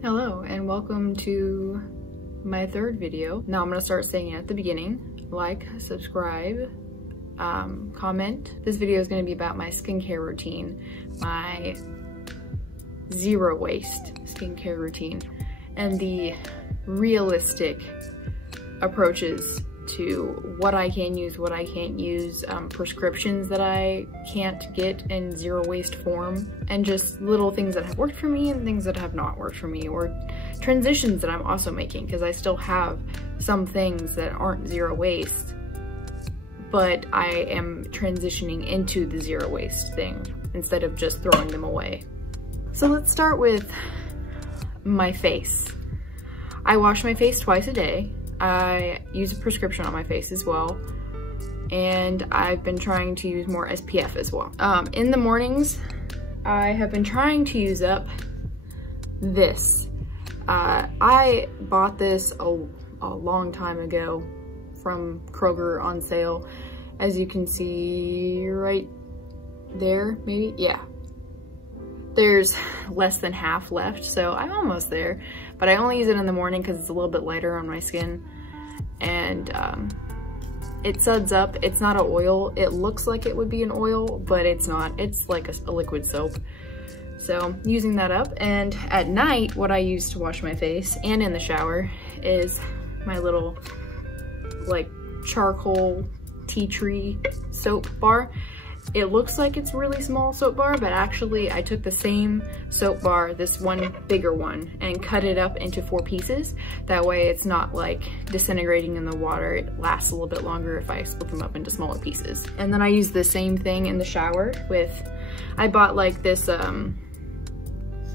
Hello and welcome to my third video. Now I'm gonna start saying it at the beginning. Like, subscribe, comment. This video is gonna be about my skincare routine, my zero waste skincare routine, and the realistic approaches to what I can use, what I can't use, prescriptions that I can't get in zero waste form, and just little things that have worked for me and things that have not worked for me, or transitions that I'm also making, because I still have some things that aren't zero waste, but I am transitioning into the zero waste thing instead of just throwing them away. So let's start with my face. I wash my face twice a day. I use a prescription on my face as well, and I've been trying to use more SPF as well. In the mornings, I have been trying to use up this. I bought this a long time ago from Kroger on sale. As you can see right there, maybe, yeah. There's less than half left, so I'm almost there, but I only use it in the morning because it's a little bit lighter on my skin, and it suds up. It's not an oil. It looks like it would be an oil, but it's not. It's like a liquid soap. So using that up, and at night what I use to wash my face and in the shower is my little like charcoal tea tree soap bar. It looks like it's really small soap bar, but actually I took the same soap bar, this one bigger one, and cut it up into 4 pieces. That way it's not like disintegrating in the water. It lasts a little bit longer if I split them up into smaller pieces. And then I use the same thing in the shower with, I bought like this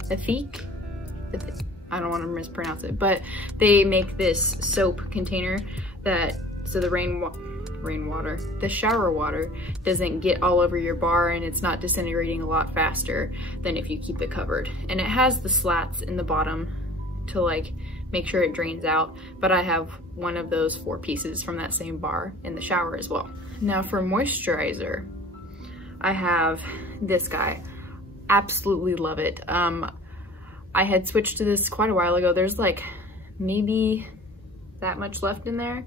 Ethique, I don't want to mispronounce it, but they make this soap container that, so the the shower water doesn't get all over your bar, and it's not disintegrating a lot faster than if you keep it covered. And it has the slats in the bottom to like make sure it drains out, but I have one of those 4 pieces from that same bar in the shower as well. Now for moisturizer, I have this guy. Absolutely love it. I had switched to this quite a while ago. There's like maybe that much left in there.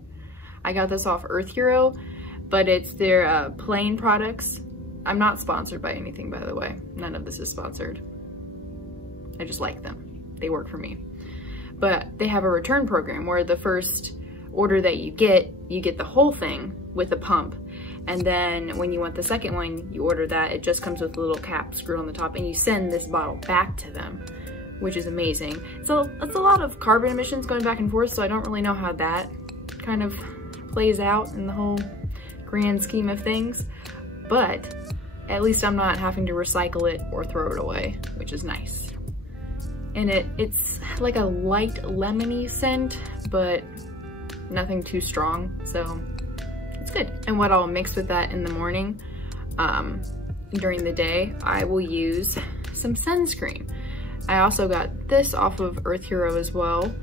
I got this off Earth Hero, but it's their plain products. I'm not sponsored by anything, by the way. None of this is sponsored. I just like them. They work for me. But they have a return program where the first order that you get the whole thing with a pump. And then when you want the second one, you order that. It just comes with a little cap screwed on the top, and you send this bottle back to them, which is amazing. So it's a lot of carbon emissions going back and forth, so I don't really know how that kind of plays out in the whole grand scheme of things, but at least I'm not having to recycle it or throw it away, which is nice. And it's like a light lemony scent, but nothing too strong, so it's good. And what I'll mix with that in the morning, during the day, I will use some sunscreen. I also got this off of Earth Hero as well.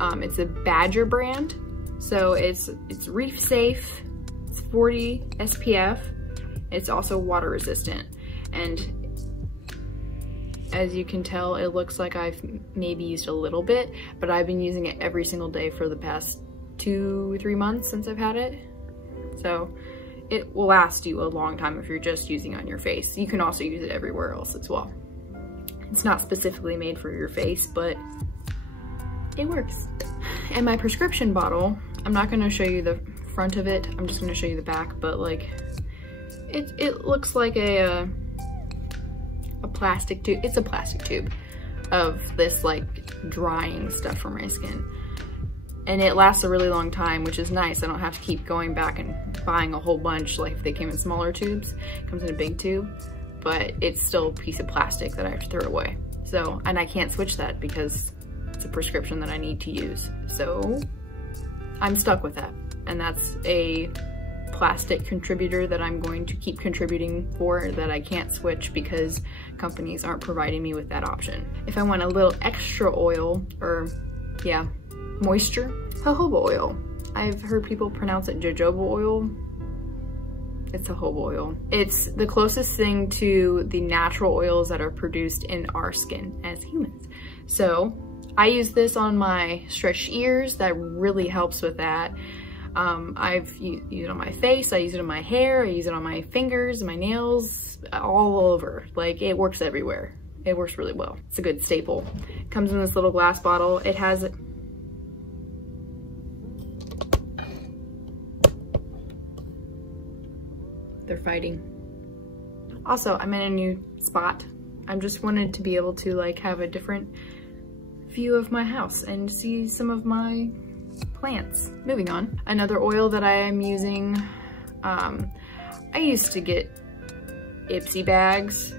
It's a Badger brand. So it's reef safe, it's 40 SPF, it's also water resistant. And as you can tell, it looks like I've maybe used a little bit, but I've been using it every single day for the past 2-3 months since I've had it. So it will last you a long time if you're just using it on your face. You can also use it everywhere else as well. It's not specifically made for your face, but it works. And my prescription bottle, I'm not gonna show you the front of it, I'm just gonna show you the back, but like, it looks like a plastic tube. It's a plastic tube of this like drying stuff for my skin. And it lasts a really long time, which is nice. I don't have to keep going back and buying a whole bunch like if they came in smaller tubes. It comes in a big tube, but it's still a piece of plastic that I have to throw away. So, and I can't switch that because it's a prescription that I need to use. So I'm stuck with that. And that's a plastic contributor that I'm going to keep contributing for, that I can't switch because companies aren't providing me with that option. If I want a little extra oil, or yeah, moisture, jojoba oil. I've heard people pronounce it jojoba oil. It's jojoba oil. It's the closest thing to the natural oils that are produced in our skin as humans. So I use this on my stretched ears. That really helps with that. I've used it on my face, I use it on my hair, I use it on my fingers, my nails, all over. Like, it works everywhere. It works really well. It's a good staple. It comes in this little glass bottle. It has they're fighting. Also, I'm in a new spot. I just wanted to be able to like have a different view of my house and see some of my plants. Moving on, another oil that I am using, I used to get Ipsy bags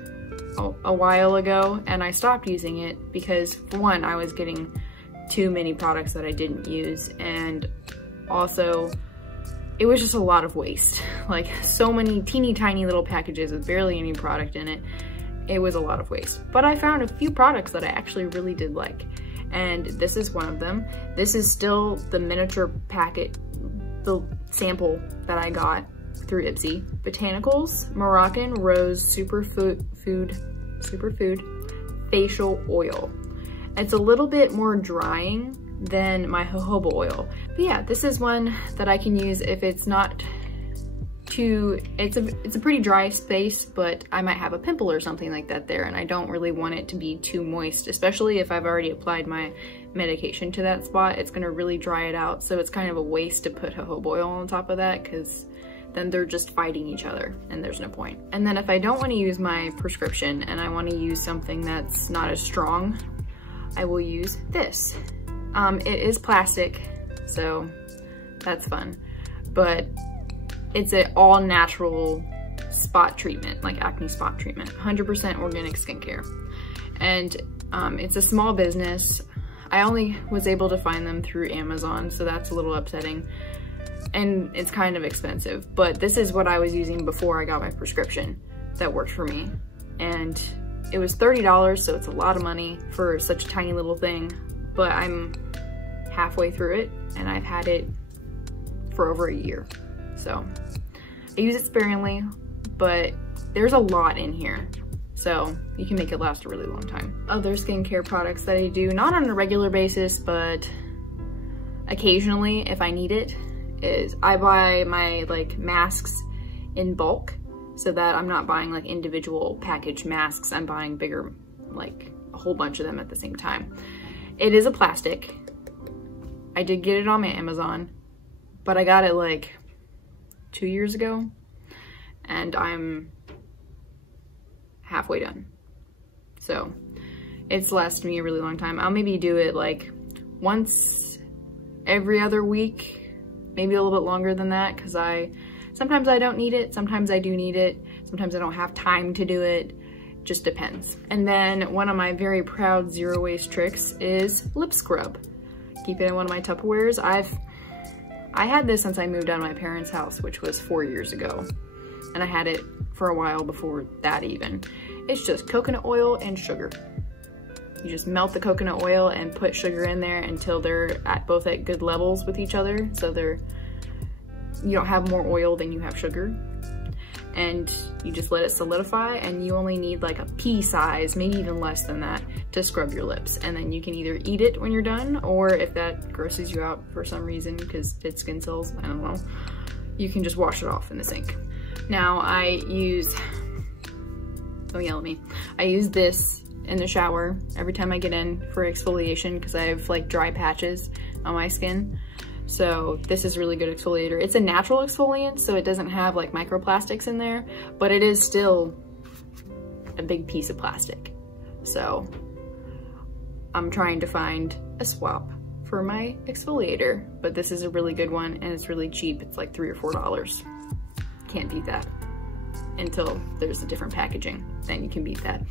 a while ago, and I stopped using it because, for one, I was getting too many products that I didn't use, and also it was just a lot of waste. Like, so many teeny tiny little packages with barely any product in it. It was a lot of waste. But I found a few products that I actually really did like, and this is one of them. This is still the miniature packet, the sample that I got through Ipsy. Botanicals Moroccan Rose Superfood Facial Oil. It's a little bit more drying than my jojoba oil. But yeah, this is one that I can use if it's not too, it's a pretty dry space, but I might have a pimple or something like that there, and I don't really want it to be too moist, especially if I've already applied my medication to that spot. It's gonna really dry it out, so it's kind of a waste to put jojoba oil on top of that, because then they're just fighting each other and there's no point. And then if I don't want to use my prescription and I want to use something that's not as strong, I will use this. It is plastic, so that's fun, but it's an all natural spot treatment, like acne spot treatment, 100% organic skincare. And it's a small business. I only was able to find them through Amazon, so that's a little upsetting. And it's kind of expensive, but this is what I was using before I got my prescription that worked for me. And it was $30, so it's a lot of money for such a tiny little thing, but I'm halfway through it and I've had it for over a year. So I use it sparingly, but there's a lot in here, so you can make it last a really long time. Other skincare products that I do, not on a regular basis, but occasionally if I need it, is I buy my like masks in bulk, so that I'm not buying like individual packaged masks. I'm buying bigger, like a whole bunch of them at the same time. It is a plastic. I did get it on my Amazon, but I got it like 2 years ago, and I'm halfway done. So it's lasted me a really long time. I'll maybe do it like once every other week, maybe a little bit longer than that, because sometimes I don't need it, sometimes I do need it, sometimes I don't have time to do it, just depends. And then one of my very proud zero waste tricks is lip scrub. Keep it in one of my Tupperwares. I had this since I moved out of my parents' house, which was 4 years ago, and I had it for a while before that even. It's just coconut oil and sugar. You just melt the coconut oil and put sugar in there until they're both at good levels with each other, so you don't have more oil than you have sugar. And you just let it solidify, and you only need like a pea size, maybe even less than that, to scrub your lips. And then you can either eat it when you're done, or if that grosses you out for some reason because it's skin cells, I don't know, you can just wash it off in the sink. Now I use, don't yell at me, I use this in the shower every time I get in for exfoliation because I have like dry patches on my skin. So this is a really good exfoliator. It's a natural exfoliant, so it doesn't have like microplastics in there, but it is still a big piece of plastic. So I'm trying to find a swap for my exfoliator, but this is a really good one and it's really cheap. It's like $3 or $4. Can't beat that until there's a different packaging. Then you can beat that.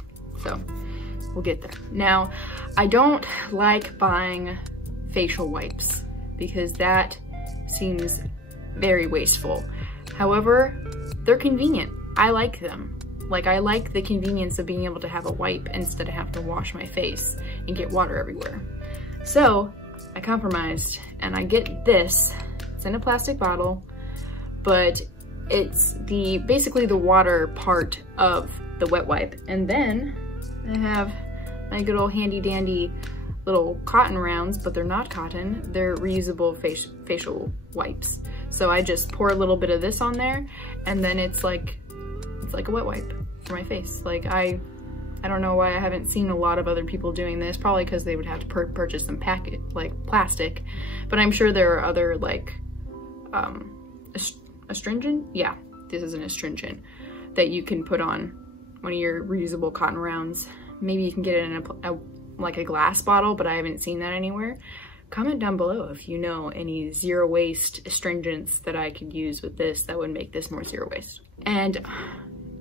So we'll get there. Now, I don't like buying facial wipes because that seems very wasteful. However, they're convenient. I like them. Like, I like the convenience of being able to have a wipe instead of having to wash my face and get water everywhere. So I compromised and I get this. It's in a plastic bottle, but it's basically the water part of the wet wipe. And then I have my good old handy dandy little cotton rounds, but they're not cotton. They're reusable facial wipes. So I just pour a little bit of this on there, and then it's like a wet wipe for my face. Like I don't know why I haven't seen a lot of other people doing this, probably because they would have to purchase some plastic, but I'm sure there are other like astringent? Yeah, this is an astringent that you can put on one of your reusable cotton rounds. Maybe you can get it in like a glass bottle, but I haven't seen that anywhere. Comment down below if you know any zero waste astringents that I could use with this that would make this more zero waste. And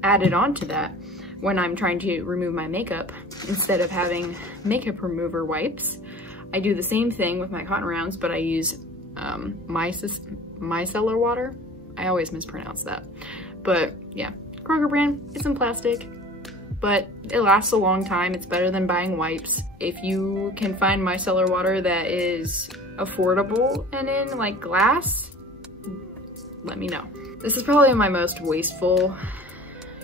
added on to that, when I'm trying to remove my makeup, instead of having makeup remover wipes, I do the same thing with my cotton rounds, but I use micellar water. I always mispronounce that. But yeah, Kroger brand, it's in plastic, but it lasts a long time. It's better than buying wipes. If you can find micellar water that is affordable and in like glass, let me know. This is probably my most wasteful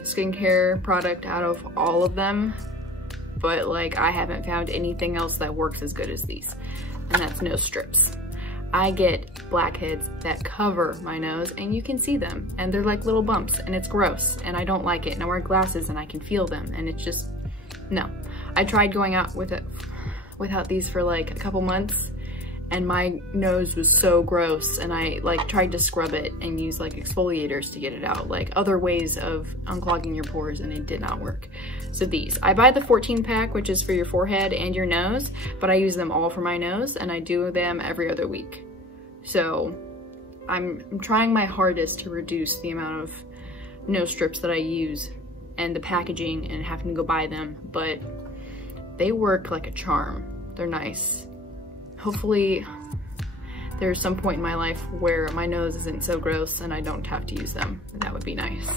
skincare product out of all of them, but like I haven't found anything else that works as good as these, and that's nose strips. I get blackheads that cover my nose and you can see them, and they're like little bumps, and it's gross, and I don't like it, and I wear glasses and I can feel them, and it's just, no. I tried going out without these for like a couple months, and my nose was so gross, and I like tried to scrub it and use like exfoliators to get it out, like other ways of unclogging your pores, and it did not work. So these, I buy the 14 pack, which is for your forehead and your nose, but I use them all for my nose, and I do them every other week. So I'm trying my hardest to reduce the amount of nose strips that I use and the packaging and having to go buy them, but they work like a charm. They're nice. Hopefully there's some point in my life where my nose isn't so gross and I don't have to use them. That would be nice.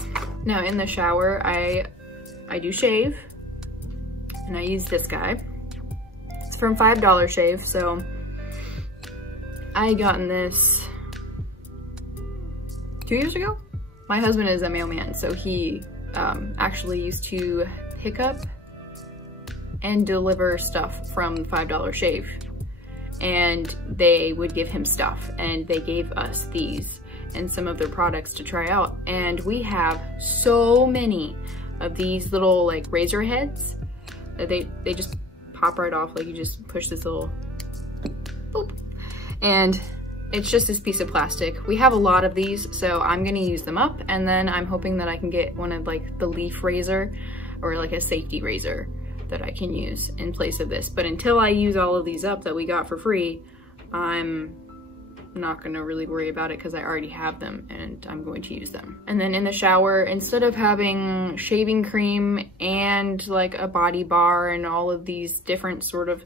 Now in the shower, I do shave, and I use this guy. It's from $5 Shave, so I gotten this 2 years ago. My husband is a mailman, so he actually used to pick up and deliver stuff from $5 Shave. And they would give him stuff, and they gave us these and some of their products to try out. And we have so many of these little like razor heads that they just pop right off. Like you just push this little boop, and it's just this piece of plastic. We have a lot of these, so I'm gonna use them up, and then I'm hoping that I can get one of like the leaf razor or like a safety razor that I can use in place of this. But until I use all of these up that we got for free, I'm not gonna really worry about it because I already have them and I'm going to use them. And then in the shower, instead of having shaving cream and like a body bar and all of these different sort of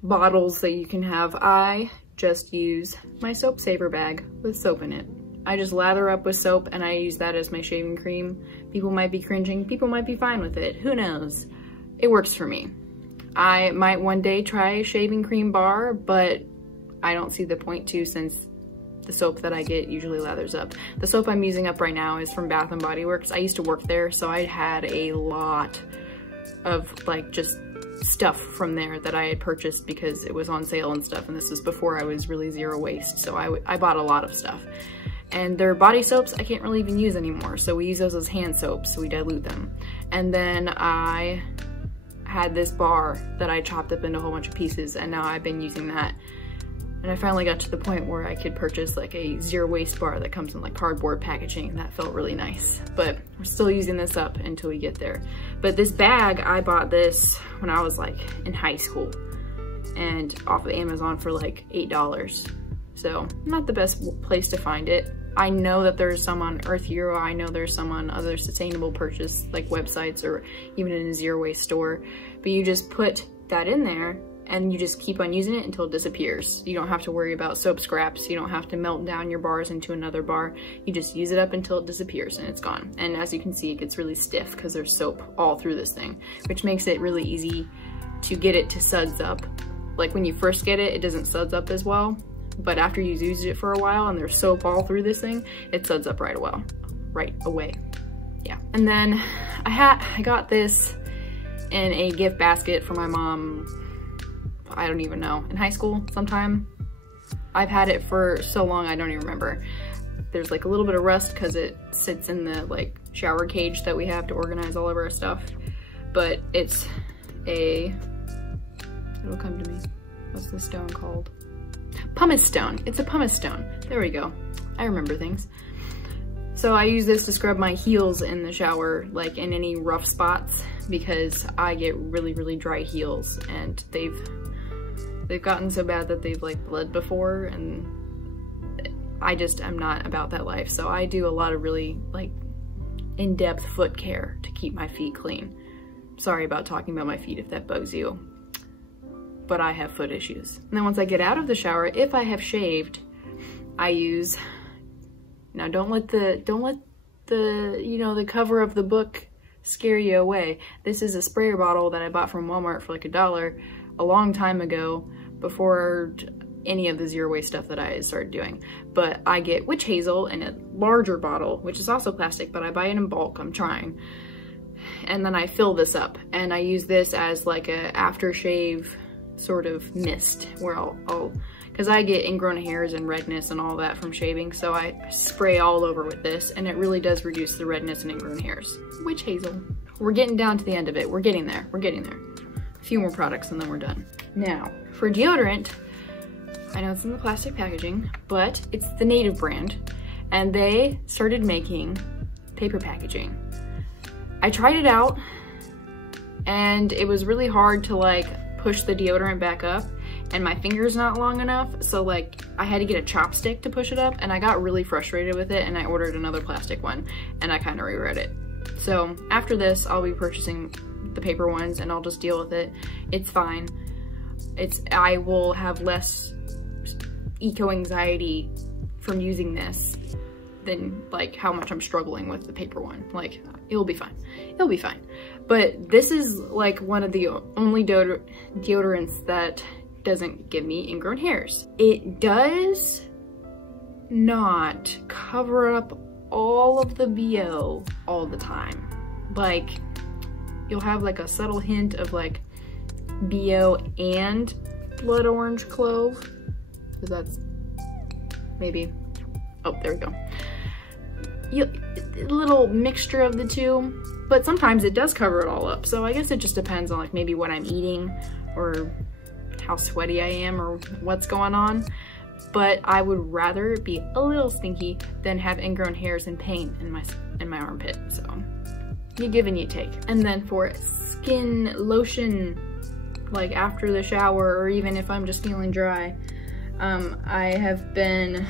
bottles that you can have, I just use my soap saver bag with soap in it. I just lather up with soap and I use that as my shaving cream. People might be cringing, people might be fine with it, who knows? It works for me. I might one day try a shaving cream bar, but I don't see the point to, since the soap that I get usually lathers up. The soap I'm using up right now is from Bath & Body Works. I used to work there, so I had a lot of like just stuff from there that I had purchased because it was on sale and stuff, and this was before I was really zero waste, so I bought a lot of stuff. And their body soaps I can't really even use anymore, so we use those as hand soaps, so we dilute them. And then I had this bar that I chopped up into a whole bunch of pieces, and now I've been using that. And I finally got to the point where I could purchase like a zero waste bar that comes in like cardboard packaging, and that felt really nice. But we're still using this up until we get there. But this bag, I bought this when I was like in high school and off of Amazon for like $8. So not the best place to find it. I know that there's some on Earth Hero. I know there's some on other sustainable purchase like websites or even in a zero waste store. But you just put that in there and you just keep on using it until it disappears. You don't have to worry about soap scraps. You don't have to melt down your bars into another bar. You just use it up until it disappears and it's gone. And as you can see, it gets really stiff because there's soap all through this thing, which makes it really easy to get it to suds up. Like when you first get it, it doesn't suds up as well. But after you've used it for a while and there's soap all through this thing, it suds up right away. Yeah. And then I got this in a gift basket for my mom I don't even know. In high school sometime. I've had it for so long I don't even remember. There's like a little bit of rust because it sits in the like shower cage that we have to organize all of our stuff. But it's it'll come to me. What's the stone called? Pumice stone. It's a pumice stone. There we go. I remember things. So I use this to scrub my heels in the shower, like in any rough spots, because I get really, really dry heels, and they've gotten so bad that they've like bled before, and I'm not about that life. So I do a lot of really like in-depth foot care to keep my feet clean. Sorry about talking about my feet if that bugs you, but I have foot issues. And then once I get out of the shower, if I have shaved, I use, now don't let the you know, the cover of the book scare you away. This is a sprayer bottle that I bought from Walmart for like $1 a long time ago, before any of the zero waste stuff that I started doing. But I get witch hazel in a larger bottle, which is also plastic, but I buy it in bulk. I'm trying. And then I fill this up, and I use this as like a aftershave sort of mist, where I'll because I get ingrown hairs and redness and all that from shaving, so I spray all over with this, and it really does reduce the redness and ingrown hairs. Witch hazel. We're getting down to the end of it. We're getting there. We're getting there. A few more products and then we're done. Now, for deodorant, I know it's in the plastic packaging, but it's the Native brand, and they started making paper packaging. I tried it out, and it was really hard to like push the deodorant back up, and my finger's not long enough, so like I had to get a chopstick to push it up, and I got really frustrated with it, and I ordered another plastic one, and I kind of regret it. So after this, I'll be purchasing the paper ones, and I'll just deal with it. It's fine. I will have less eco-anxiety from using this than like how much I'm struggling with the paper one. Like, it'll be fine. It'll be fine. But this is like one of the only deodorants that doesn't give me ingrown hairs. It does not cover up all of the BO all the time. Like, you'll have like a subtle hint of like BO and blood orange clove. So that's maybe, oh, there we go. A little mixture of the two, but sometimes it does cover it all up. So I guess it just depends on like maybe what I'm eating or how sweaty I am or what's going on. But I would rather be a little stinky than have ingrown hairs and pain in my armpit. So you give and you take. And then for skin lotion, like after the shower, or even if I'm just feeling dry, I have been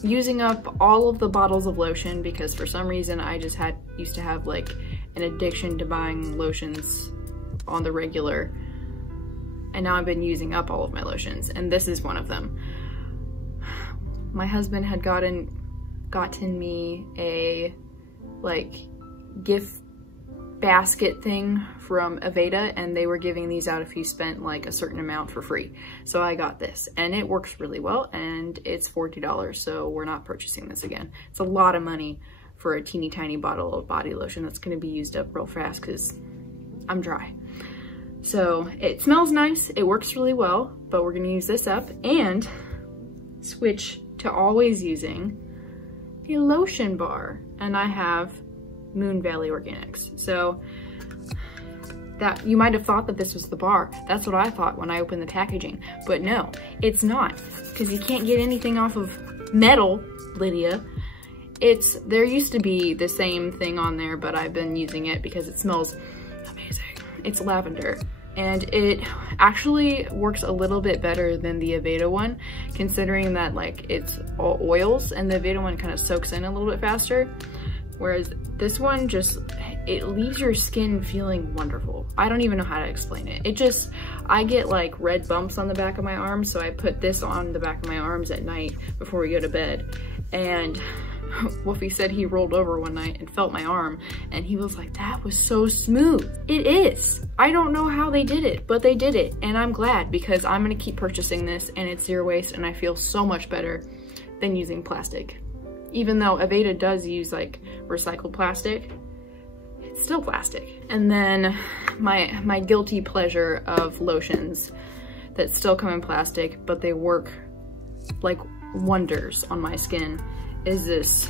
using up all of the bottles of lotion, because for some reason I just used to have like an addiction to buying lotions on the regular, and now I've been using up all of my lotions, and this is one of them. My husband had gotten me a like gift basket thing from Aveda, and they were giving these out if you spent like a certain amount for free. So I got this, and it works really well, and it's $40, so we're not purchasing this again. It's a lot of money for a teeny tiny bottle of body lotion that's gonna be used up real fast because I'm dry. So it smells nice, it works really well, but we're gonna use this up and switch to always using a lotion bar, and I have Moon Valley Organics. So that you might have thought that this was the bar. That's what I thought when I opened the packaging, but no, it's not, because you can't get anything off of metal, Lydia. There used to be the same thing on there, but I've been using it because it smells amazing. It's lavender, and it actually works a little bit better than the Aveda one, considering that like it's all oils, and the Aveda one kind of soaks in a little bit faster. Whereas this one it leaves your skin feeling wonderful. I don't even know how to explain it. I get like red bumps on the back of my arms, so I put this on the back of my arms at night before we go to bed. And Wolfie said he rolled over one night and felt my arm, and he was like, that was so smooth. It is. I don't know how they did it, but they did it. And I'm glad, because I'm gonna keep purchasing this, and it's zero waste, and I feel so much better than using plastic. Even though Aveda does use like recycled plastic, it's still plastic. And then my guilty pleasure of lotions, that still come in plastic, but they work like wonders on my skin, is this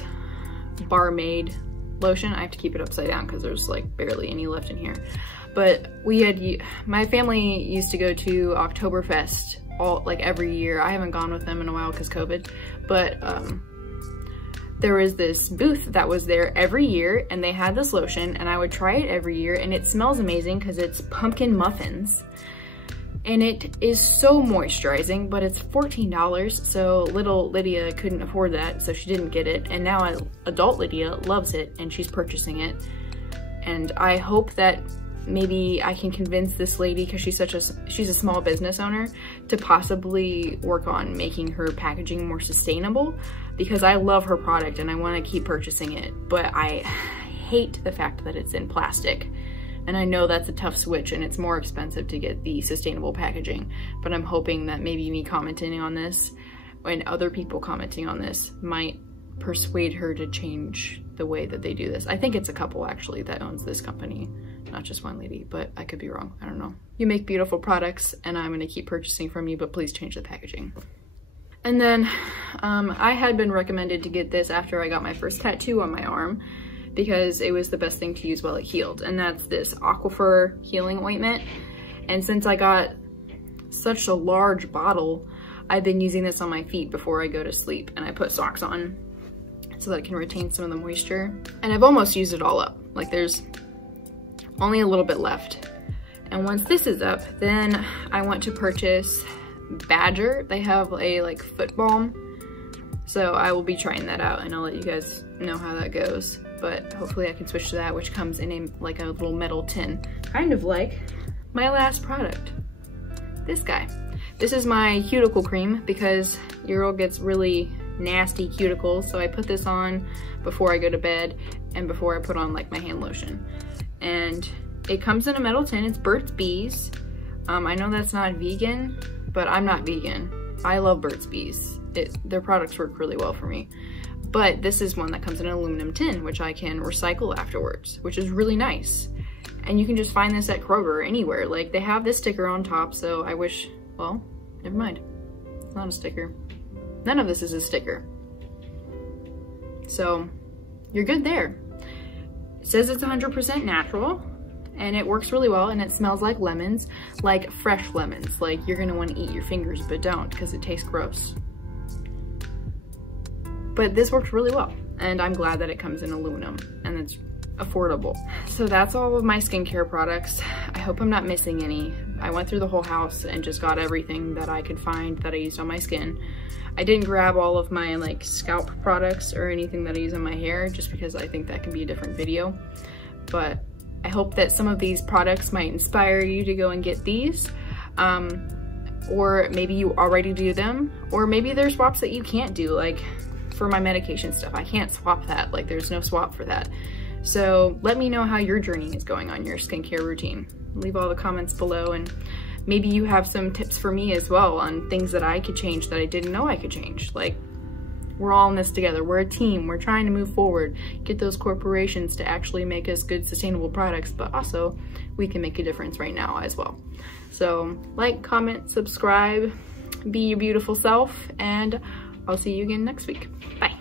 Barmaid lotion. I have to keep it upside down because there's like barely any left in here. But my family used to go to Oktoberfest every year. I haven't gone with them in a while because COVID, but there was this booth that was there every year, and they had this lotion, and I would try it every year, and it smells amazing because it's pumpkin muffins. And it is so moisturizing, but it's $14, so little Lydia couldn't afford that, so she didn't get it. And now adult Lydia loves it, and she's purchasing it. And I hope that maybe I can convince this lady, because she's a small business owner, to possibly work on making her packaging more sustainable, because I love her product and I want to keep purchasing it, but I hate the fact that it's in plastic. And I know that's a tough switch, and it's more expensive to get the sustainable packaging, but I'm hoping that maybe me commenting on this and other people commenting on this might persuade her to change the way that they do this. I think it's a couple actually that owns this company, not just one lady, but I could be wrong, I don't know. You make beautiful products and I'm gonna keep purchasing from you, but please change the packaging. And then I had been recommended to get this after I got my first tattoo on my arm, because it was the best thing to use while it healed, and that's this Aquaphor healing ointment. And since I got such a large bottle, I've been using this on my feet before I go to sleep, and I put socks on so that it can retain some of the moisture. And I've almost used it all up. Like, there's only a little bit left. And once this is up, then I want to purchase Badger. They have a foot balm, so I will be trying that out, and I'll let you guys know how that goes. But hopefully I can switch to that, which comes in a little metal tin, kind of like my last product, this guy. This is my cuticle cream, because your girl gets really nasty cuticles, so I put this on before I go to bed and before I put on my hand lotion. And it comes in a metal tin. It's Burt's Bees. I know that's not vegan, but I'm not vegan. I love Burt's Bees. Their products work really well for me. But this is one that comes in an aluminum tin, which I can recycle afterwards, which is really nice. And you can just find this at Kroger or anywhere. Like, they have this sticker on top, so I wish, well, never mind. It's not a sticker. None of this is a sticker. So you're good there. It says it's 100% natural, and it works really well, and it smells like lemons, like fresh lemons. Like, you're gonna wanna eat your fingers, but don't, because it tastes gross. But this works really well, and I'm glad that it comes in aluminum and it's affordable. So that's all of my skincare products. I hope I'm not missing any. I went through the whole house and just got everything that I could find that I used on my skin. I didn't grab all of my scalp products or anything that I use on my hair, just because I think that can be a different video. But I hope that some of these products might inspire you to go and get these. Or maybe you already do them, or maybe there's swaps that you can't do, like for my medication stuff. I can't swap that, there's no swap for that. So let me know how your journey is going on your skincare routine. Leave all the comments below, and maybe you have some tips for me as well on things that I could change that I didn't know I could change. We're all in this together. We're a team. We're trying to move forward, get those corporations to actually make us good, sustainable products, but also we can make a difference right now as well. So like, comment, subscribe, be your beautiful self, and I'll see you again next week. Bye.